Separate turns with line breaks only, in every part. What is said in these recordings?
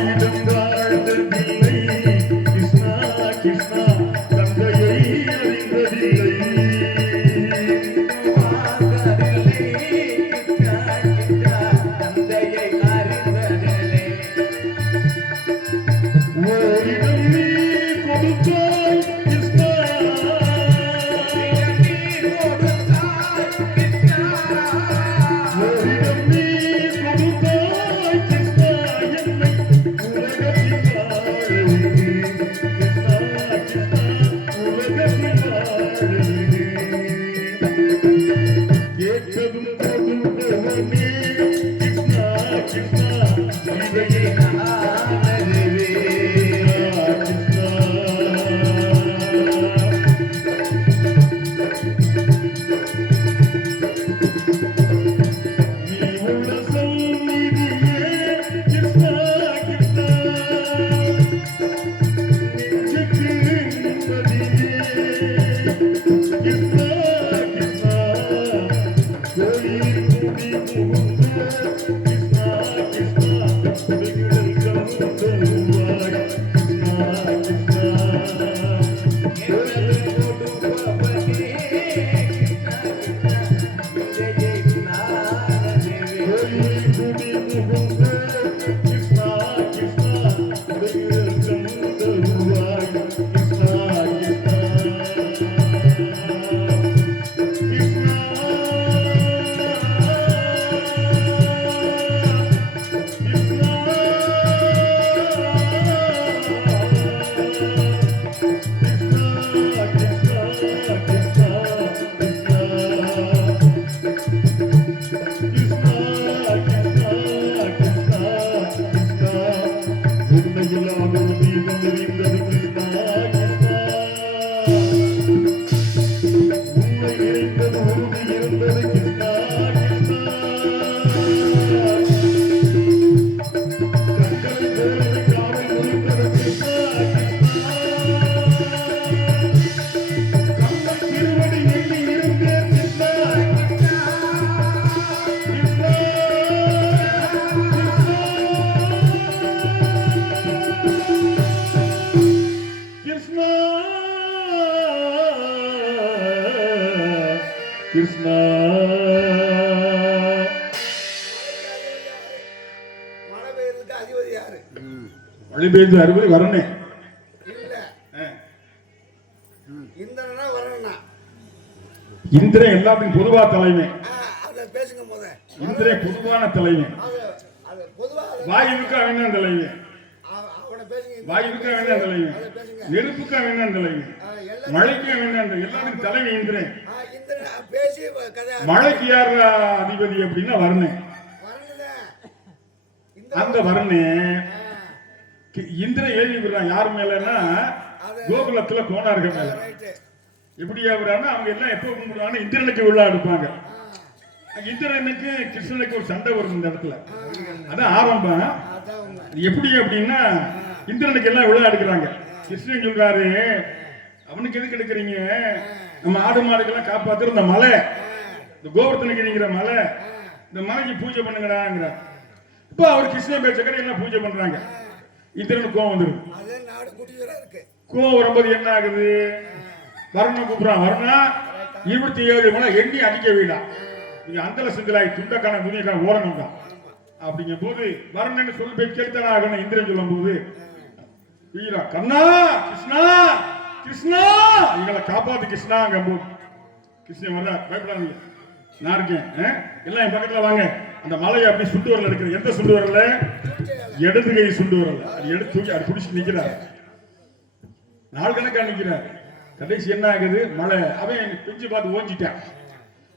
தாயிடம் Ninguém do bebê que Krishna.
மழை
பெய்து அறுபது
இல்ல. இந்திரனா
எல்லாத்துக்கும் பொதுவா தலைமை. இந்திரன் பொதுவான தலைமை. வாயுவுக்கு அவன் தலைமை. தலைமை
அதை பேசுங்க.
நெருப்புக்கு
ஆ, எல்லாம்
மழைக்கு தலைமை. எல்லாத்துக்கும் தலைமை இந்திரன். மழைக்கு யார் அதிபதி அப்படின்னா வருணன். அந்த வருணன் இந்திரன் எழுதி விடுறான். யார் மேலன்னா? கோகுலத்துல கோணார்கள் மேல. எப்படியா விடுறாங்க அவங்க எல்லாம் எப்போ கும்பிடுவாங்கன்னா இந்திரனுக்கு விழா எடுப்பாங்க. இந்திரனுக்கு கிருஷ்ணனுக்கு ஒரு சண்டை வரும் இந்த இடத்துல. அதான் ஆரம்பம். எப்படி அப்படின்னா இந்திரனுக்கு எல்லாம் விழா எடுக்கிறாங்க. கிருஷ்ணன் சொல்றாரு அவனுக்கு எதுக்கு எடுக்கிறீங்க? நம்ம ஆடு மாடுக்கெல்லாம் காப்பாத்துற இந்த மலை இந்த கோவர்த்தனுக்கு நீங்கிற மலை இந்த மலைக்கு பூஜை பண்ணுங்கடாங்கிற இப்போ அவர் கிருஷ்ணன் பேச்சக்கரை எல்லாம் பூஜை பண்றாங்க. இந்திரனுக்கு கோவம் வந்துடும் கோவம் வரும்போது என்ன ஆகுது? வருணம் கூப்பிடுறான். வருணா இருபத்தி ஏழு மணி எண்ணி அடிக்க வேண்டாம் நீங்க அந்தல சிந்தலாய் துண்டக்கான துணியக்கான ஓரணும் தான் அப்படிங்கும் போது வருணன் சொல்லி போய் ஆகணும் இந்திரன் சொல்லும் போது வீரா கண்ணா கிருஷ்ணா கிருஷ்ணா! எங்களை காப்பாத்து அங்கே போ கிருஷ்ணன் வர்ற பயப்படாதீங்க. நான் இருக்கேன் ஆ? எல்லாம் என் பக்கத்துல வாங்க. அந்த மலையை அப்படி சுண்டு வரல இருக்கிற எந்த சுண்டு வரல? இடது கை சுண்டு வரல. அது எடுத்து தூக்கி அது பிடிச்சி நிக்கிறார். நாள் கணக்கா நிக்கிறார். கடைசி என்ன ஆகுது? மழை அவன் குஞ்சு பார்த்து ஓஞ்சிட்டான்.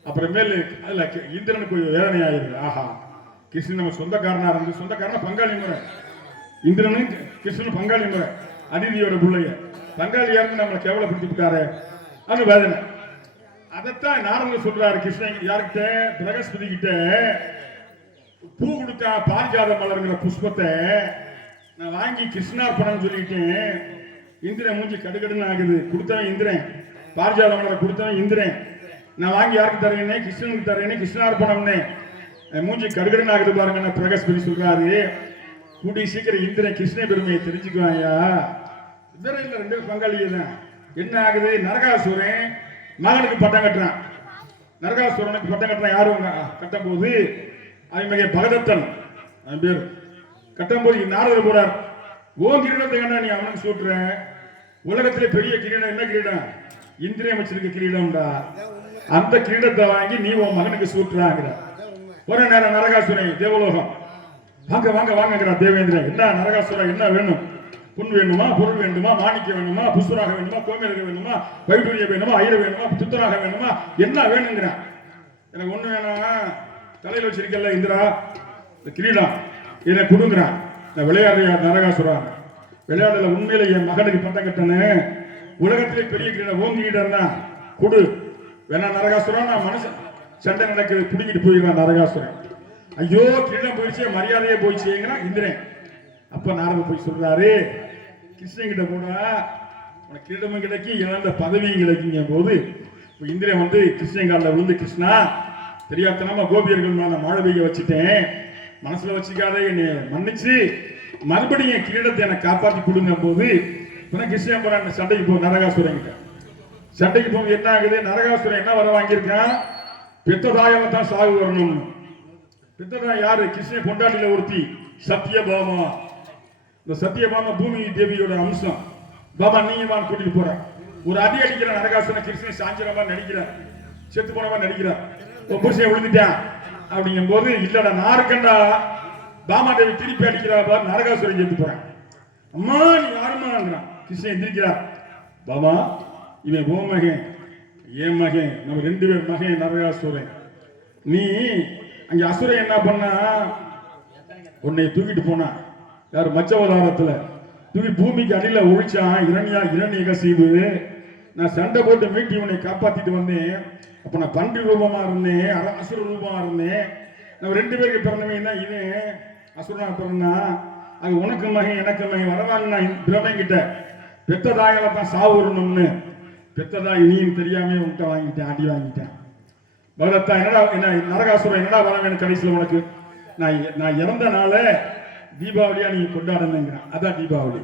அப்புறமேலு அதுல இந்திரனுக்கு கொஞ்சம் வேதனை ஆயிடுது. ஆஹா. கிருஷ்ணன் நம்ம சொந்தக்காரனா இருந்து சொந்தக்காரனா பங்காளி முறை. இந்திரனும் கிருஷ்ணன் பங்காளி முறை அதிதியோட பிள்ளைய. பங்காளியா இருந்து நம்மளை கேவலப்படுத்தி விட்டாரு அது வேதனை. அதைத்தான் நாரங்க சொல்றாரு கிருஷ்ணன் யார்கிட்ட? பிரகஸ்பதி கிட்ட. பூ கொடுத்தா பாரிஜாத மலர்ங்கிற புஷ்பத்தை நான் வாங்கி கிருஷ்ணார்ப்பணம் சொல்லிட்டேன். இந்திரன் மூஞ்சி கடுகடுன்னு ஆகுது. கொடுத்தவன் இந்திரன். பாரிஜாத மலரை கொடுத்தவன் இந்திரன். நான் வாங்கி யாருக்கு தரேனே கிருஷ்ணனுக்கு தரேனே கிருஷ்ணார்பணம்னே. மூஞ்சி கடுகடுன்னு ஆகுது பாருங்க பிரகஸ்பதி சொல்றாரு. கூடிய சீக்கிரம் இந்திரன் கிருஷ்ண பெருமையை தெரிஞ்சுக்குவாயா? இந்திரன் இல்ல ரெண்டு பங்காளி பங்காளியே தான் என்ன ஆகுது? நரகாசுரன் மகனுக்கு பட்டம் கட்டுறான். நரகாசுரனுக்கு பட்டம் கட்டுறான் யாரும் கட்டும் போது அவன் மிக பகதத்தன். அவன் பேர். கட்டும் போது நாரதர் போறார். ஓ கிரீடத்தை கண்டா நீ அவனுக்கு சூட்டுற? உலகத்திலே பெரிய கிரீடம் என்ன கிரீடம்? இந்திரியம் வச்சிருக்க கிரீடம்டா. அந்த கிரீடத்தை வாங்கி நீ உன் மகனுக்கு சூட்டுறாங்கிற. ஒரு நேரம் நரகாசுரன் தேவலோகம். வாங்க வாங்க வாங்கங்கிறா தேவேந்திரன் என்ன நரகாசுரா என்ன வேணும்? புண் வேணுமா பொருள் வேண்டுமா மாணிக்க வேணுமா புசுராக வேணுமா கோமேரக வேணுமா வைடூரிய வேணுமா ஐர வேணுமா துத்தராக வேணுமா என்ன வேணுங்கிறான் எனக்கு ஒண்ணு வேணாம். தலையில வச்சிருக்கல இந்திரா இந்த கிரீடம். இதை கொடுங்கிறான் நான் விளையாடுறியா நரகாசுரா? விளையாடல உண்மையில என் மகனுக்கு பட்டம் கட்டனு. உலகத்திலே பெரிய கிரீடம் ஓம் கிரீடம் தான் கொடு. வேணா நரகாசுரன் நான் மனசு சண்டை நடக்குது பிடிக்கிட்டு போயிடுறான் நரகாசுரன் ஐயோ கிரீடம் போயிடுச்சே மரியாதையே போயிடுச்சேங்கிறான் இந்திரன். அப்ப நாரத போய் சொல்றாரு கிருஷ்ணன் கிட்ட போனா உனக்கு கிரீடமும் கிடைக்கும் இழந்த பதவியும் கிடைக்குங்க போது இப்போ இந்திரன் வந்து கிருஷ்ணன் காலில் விழுந்து கிருஷ்ணா தெரியாதனமா கோபியர்கள் மேல மழை பெய்ய வச்சுட்டேன். மனசுல வச்சுக்காத என்னை மன்னிச்சு. மறுபடியும் என் கிரீடத்தை எனக்கு காப்பாற்றி கொடுங்க போது இப்ப கிருஷ்ணன் போறான் சண்டைக்கு போ நரகாசுரன் கிட்ட. சண்டைக்கு போகும் என்ன ஆகுது? நரகாசுரன் என்ன வர வாங்கியிருக்கான்? பித்ததாயம் தான் சாகு வரணும்னு. பித்தனா யாரு? கிருஷ்ண பொண்டாட்டில ஒருத்தி சத்யபாமா. இந்த சத்யபாமா பூமி தேவியோட அம்சம். பாபா நீங்க வான்னு கூட்டிட்டு போற. ஒரு அடி அடிக்கிற நரகாசன கிருஷ்ணன் சாஞ்சிரமா நடிக்கிறார். செத்து போனவா நடிக்கிறார். புருஷன் விழுந்துட்டான். அப்படிங்கும் போது இல்லடா நாருக்கண்டா பாமா தேவி திருப்பி அடிக்கிறா பார் நரகாசுரன் செத்து போறான். அம்மா நீ யாருமாங்கிறான் கிருஷ்ணன் எந்திரிக்கிறார். பாமா இவன் ஓ மகன் என் மகன். நம்ம ரெண்டு பேர் மகன் நரகாசுரன். நீ அங்க அசுரன் என்ன பண்ணா? உன்னை தூக்கிட்டு போனான் யார் மச்சவதாரத்துல? தூக்கி பூமிக்கு அடியில ஒழிச்சான். இரணியா இரணியக செய்து. நான் சண்டை போட்டு மீட்டி உன்னை காப்பாத்திட்டு வந்தேன். அப்ப நான் பன்றி ரூபமா இருந்தேன். அர- அசுர ரூபமா இருந்தேன். நம்ம ரெண்டு பேருக்கு பிறந்தவன் தான் இவன். அசுரனா பிறந்தா. அது உனக்கு மகன் எனக்கு மகன். வரவாங்க பிரமன் கிட்ட? பெத்ததாயில தான் சாவு பெத்ததா இனியும் தெரியாம உன்கிட்ட வாங்கிட்டேன் அடி வாங்கிட்டேன். பகதத்தா என்னடா என்ன நரகாசுரம் என்னடா வர வேணும் கடைசியில் உனக்கு? நான் நான் இறந்த தீபாவளியா நீங்க கொண்டாடணுங்கிறான் அதான் தீபாவளி.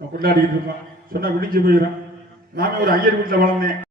நான் கொண்டாடிக்கிட்டு இருக்கோம். சொன்னா விடிஞ்சு போயிடும் நானும் ஒரு ஐயர் வீட்டில் வளர்ந்தேன்.